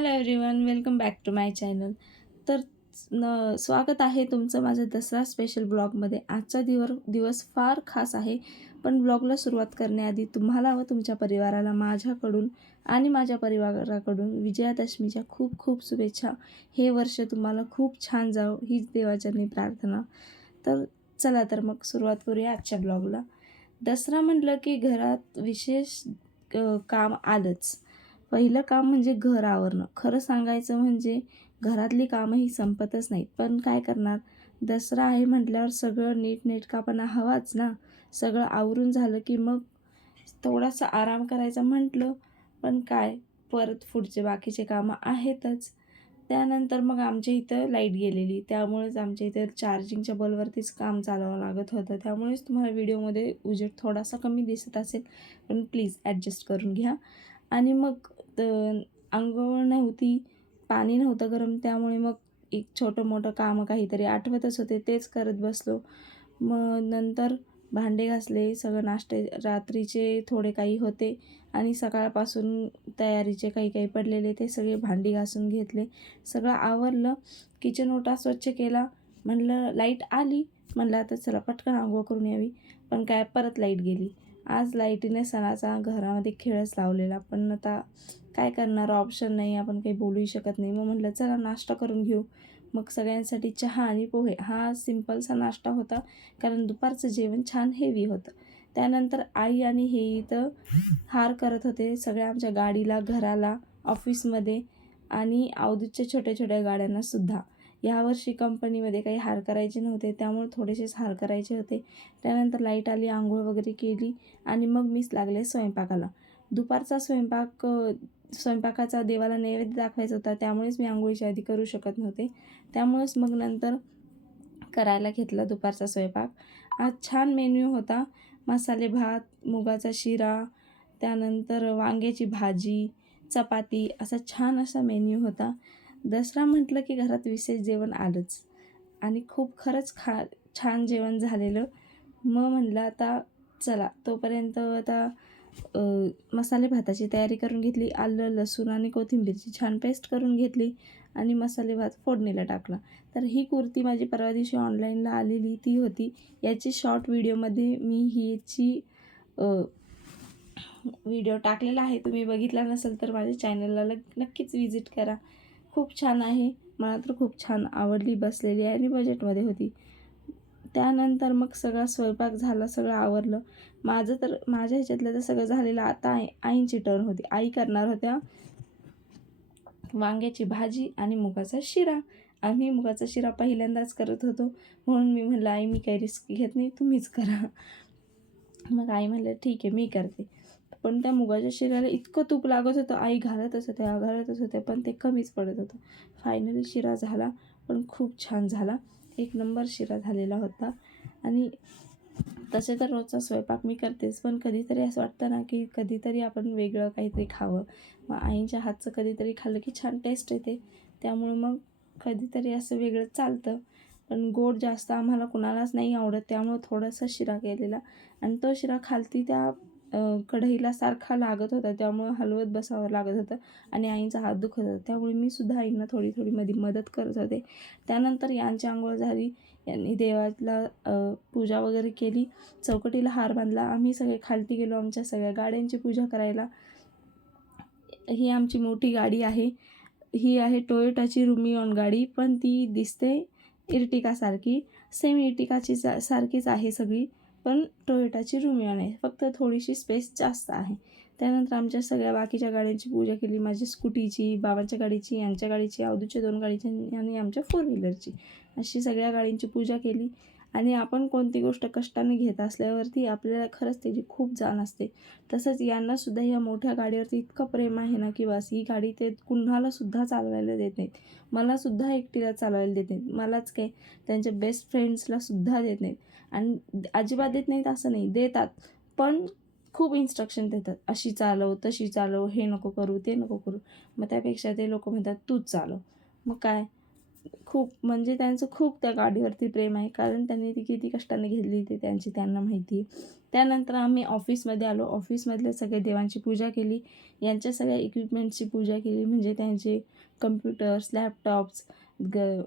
Hello everyone welcome back to my channel. तर न स्वागत आहे तुमचं माझं दसरा स्पेशल ब्लॉगमध्ये आजचा दिवर दिवस फार खास आहे पण ब्लॉगला सुरुवात करण्याआधी तुम्हाला व तुमच्या परिवाराला माझ्याकडून आणि माझ्या परिवाराकडून विजयादशमीच्या खूप खूप शुभेच्छा. हे वर्ष तुम्हाला खूप छान जावं हीच देवाचरणी प्रार्थना. तर चला तर मग सुरुवात करूया आजच्या ब्लॉगला दसरा म्हटलं की घरात विशेष काम आलंच. पहिलं काम म्हणजे घर आवरणं खरं सांगायचं म्हणजे घरातली कामं ही संपतच नाहीत. पण काय करणार? दसरा आहे म्हटल्यावर सगळं नीटनेटकापणा हवाच ना? सगळं आवरून झालं की मग थोडासा आराम करायचा म्हटलं पण काय? परत पुढचे बाकीचे कामं आहेतच. त्यानंतर मग आमच्या इथं लाइट गेलेली. त्यामुळेच आमच्या इथं चार्जिंगच्या बलवरतीच काम चालवावं लागत होतं. त्यामुळेच तुम्हाला व्हिडिओमध्ये उजेड थोडासा कमी दिसत असेल पण प्लीज ॲडजस्ट करून घ्या. आणि मग तर आंघोळ नव्हती पाणी नव्हतं गरम त्यामुळे मग एक छोटं मोठं कामं काहीतरी आठवतच होते तेच करत बसलो. मग नंतर भांडे घासले सगळं नाश्ते रात्रीचे थोडे काही होते आणि सकाळपासून तयारीचे काही काही पडलेले ते सगळे भांडी घासून घेतले. सगळं आवरलं किचन ओटा स्वच्छ केला म्हणलं लाइट आली म्हणलं आता चला पटकन आंघोळ करून यावी पण काय परत लाइट गेली. आज लाईटीने सणाचा घरामध्ये खेळच लावलेला पण आता काय करणार? ऑप्शन नाही आपण काही बोलूही शकत नाही. मग म्हटलं चला नाश्ता करून घेऊ. मग सगळ्यांसाठी चहा आणि पोहे. हा सिम्पलसा नाश्ता होता कारण दुपारचं जेवण छान हेवी होतं. त्यानंतर आई आणि हे इथं हार करत होते. सगळ्या आमच्या गाडीला घराला ऑफिसमध्ये आणि अवधूतच्या छोट्या छोट्या गाड्यांनासुद्धा यावर्षी कंपनीमध्ये काही हार करायचे नव्हते त्यामुळे थोडेसेच हार करायचे होते. त्यानंतर लाइट आली आंघोळ वगैरे केली आणि मग मीच लागले स्वयंपाकाला. दुपारचा स्वयंपाक स्वयंपाकाचा देवाला नैवेद्य दाखवायचा होता त्यामुळेच मी आंघोळीच्या आधी करू शकत नव्हते. त्यामुळेच मग नंतर करायला घेतला दुपारचा स्वयंपाक. आज छान मेन्यू होता. मसाले भात मुगाचा शिरा त्यानंतर वांग्याची भाजी चपाती असा छान असा मेन्यू होता. दसरा म्हटलं की घरात विशेष जेवण आलंच. आणि खूप खरंच खा छान जेवण झालेलं. मग म्हणलं आता चला. तोपर्यंत आता मसाले भाताची तयारी करून घेतली. आलं लसूण आणि कोथिंबीरची छान पेस्ट करून घेतली आणि मसाले भात फोडणीला टाकला. तर ही कुर्ती माझी परवा दिवशी ऑनलाईनला आलेली ती होती. याची शॉर्ट व्हिडिओमध्ये मी हीची व्हिडिओ टाकलेला आहे. तुम्ही बघितला नसेल तर माझ्या चॅनलला नक्कीच विजिट करा. खूप छान आहे. मला तर खूप छान आवडली बसलेली आहे आणि बजेटमध्ये होती. त्यानंतर मग सगळा स्वयंपाक झाला सगळं आवरलं. माझं तर माझ्या ह्याच्यातलं तर सगळं झालेलं आता आई आईंची टर्न होती. आई करणार होत्या वांग्याची भाजी आणि मुगाचा शिरा. आम्ही मुगाचा शिरा पहिल्यांदाच करत होतो. म्हणून मी म्हणलं आई मी काही रिस्क घेत नाही. तुम्हीच करा. मग आई म्हणलं ठीक आहे मी करते. पण त्या मुगाच्या शिऱ्याला इतकं तूप लागत होतं आई घालतच होत्या घालतच होत्या पण ते कमीच पडत होतं. फायनली शिरा झाला पण खूप छान झाला. एक नंबर शिरा झालेला होता. आणि तसे तर रोजचा स्वयंपाक मी करतेच पण कधीतरी असं वाटतं ना की कधीतरी आपण वेगळं काहीतरी खावं. मग आईंच्या हातचं कधीतरी खाल्लं की छान टेस्ट येते. त्यामुळं मग कधीतरी असं वेगळं चालतं. पण गोड जास्त आम्हाला कुणालाच नाही आवडत त्यामुळं थोडासा शिरा केलेला. आणि तो शिरा खालती त्या कढईला सारखा लागत होता त्यामुळं हलवत बसावं लागत होतं आणि आईचा हात दुखत होता. त्यामुळे मी सुद्धा आईंना थोडी थोडी मध्ये मदत करत होते. त्यानंतर यांची आंघोळ झाली. यांनी देवाला पूजा वगैरे केली. चौकटीला हार बांधला. आम्ही सगळे खालती गेलो. आमच्या सगळ्या गाड्यांची पूजा करायला. ही आमची मोठी गाडी आहे. ही आहे टोयोटाची रुमिऑन गाडी पण ती दिसते इर्टिकासारखी. सेम इर्टिकाची सारखीच आहे सगळी. पण टोयोटाची रुमिओ नाही. फक्त थोडीशी स्पेस जास्त आहे. त्यानंतर आमच्या सगळ्या बाकीच्या गाड्यांची पूजा केली. माझी स्कूटीची बाबांच्या गाडीची यांच्या गाडीची अवधूच्या दोन गाडीची आणि आमच्या फोर व्हीलरची अशी सगळ्या गाडींची पूजा केली. आणि आपण कोणती गोष्ट कष्टाने घेत असल्यावरती आपल्याला खरंच त्याची खूप जाण असते. तसंच यांनासुद्धा या मोठ्या गाडीवरती इतकं प्रेम आहे ना की बस ही गाडी ते कुणालासुद्धा चालवायला देत नाहीत. मलासुद्धा एकटीला चालवायला देत नाहीत. मलाच काय त्यांच्या बेस्ट फ्रेंड्सलासुद्धा देत नाहीत. आणि अजिबात देत नाहीत असं नाही देतात. पण खूप इन्स्ट्रक्शन देतात. अशी चालव तशी चालव हे नको करू ते नको करू. मग त्यापेक्षा ते लोक म्हणतात तूच चालव. मग काय? खूप म्हणजे त्यांचं खूप त्या गाडीवरती प्रेम आहे. कारण त्यांनी ती किती कष्टाने घेतली ते त्यांची त्यांना माहिती. त्यानंतर आम्ही ऑफिसमध्ये आलो. ऑफिसमधल्या सगळ्या देवांची पूजा केली. यांच्या सगळ्या इक्विपमेंट्सची पूजा केली. म्हणजे त्यांचे कम्प्युटर्स लॅपटॉप्स ग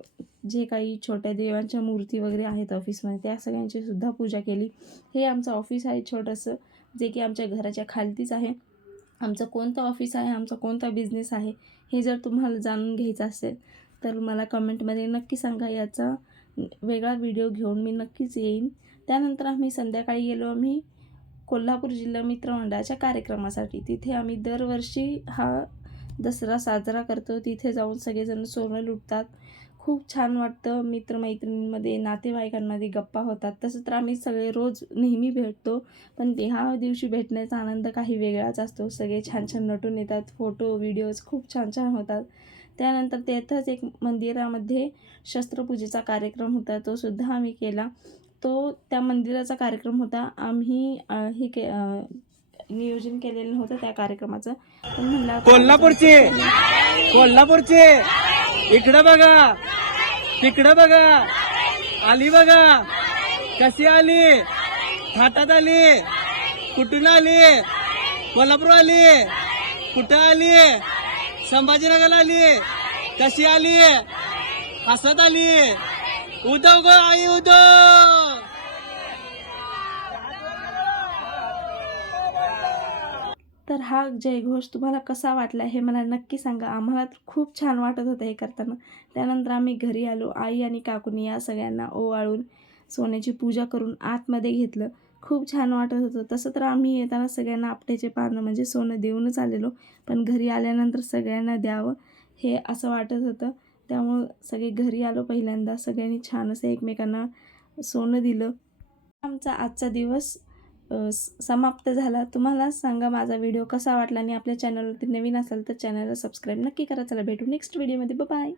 जे काही छोट्या देवांच्या मूर्ती वगैरे आहेत ऑफिसमध्ये त्या सगळ्यांची सुद्धा पूजा केली. हे आमचं ऑफिस आहे छोटंसं जे की आमच्या घराच्या खालतीच आहे. आमचं कोणतं ऑफिस आहे आमचा कोणता बिझनेस आहे हे जर तुम्हाला जाणून घ्यायचं असेल तर मला कमेंटमध्ये नक्की सांगा. याचा वेगळा व्हिडिओ घेऊन मी नक्कीच येईन. त्यानंतर आम्ही संध्याकाळी गेलो. आम्ही कोल्हापूर जिल्हा मित्रमंडळाच्या कार्यक्रमासाठी. तिथे आम्ही दरवर्षी हा दसरा साजरा करतो. तिथे जाऊन सगळेजण सोनं लुटतात. खूप छान वाटतं. मित्रमैत्रिणींमध्ये नातेवाईकांमध्ये गप्पा होतात. तसं तर आम्ही सगळे रोज नेहमी भेटतो. पण ते ह्या दिवशी भेटण्याचा आनंद काही वेगळाच असतो. सगळे छान छान नटून येतात. फोटो व्हिडिओज खूप छान छान होतात. त्यानंतर तेथंच एक मंदिरामध्ये शस्त्रपूजेचा कार्यक्रम होता. तो सुद्धा आम्ही केला. तो त्या मंदिराचा कार्यक्रम होता. आम्ही हे के नियोजन केलेलं नव्हतं त्या कार्यक्रमाचं. पण म्हणलं कोल्हापूरचे! कोल्हापूरचे! इकडं बघा! तिकडं बघा! आली बघा! कशी आली? थाटात आली? कुठून आली? कोल्हापूर आली? कुठं आली? संभाजीनगर आली? कशी आली? हसत आली? उद्धव ग आई उद्धव तर हा जयघोष तुम्हाला कसा वाटला हे मला नक्की सांगा. आम्हाला तर खूप छान वाटत होतं हे करताना. त्यानंतर आम्ही घरी आलो. आई आणि काकूनी या सगळ्यांना ओवाळून सोन्याची पूजा करून आतमध्ये घेतलं. खूप छान वाटत होतं. तसं तर आम्ही येताना सगळ्यांना आपट्याचे पानं म्हणजे सोनं देऊनच आलेलो. पण घरी आल्यानंतर सगळ्यांना द्यावं हे असं वाटत होतं. त्यामुळं सगळे घरी आलो पहिल्यांदा. सगळ्यांनी छान असं एकमेकांना सोनं दिलं. आमचा आजचा दिवस समाप्त झाला. तुम्हाला सांगा माझा व्हिडिओ कसा वाटला आणि आपल्या चॅनलवरती नवीन असाल तर चॅनलला सबस्क्राईब नक्की करा. चला भेटू नेक्स्ट व्हिडिओमध्ये बाय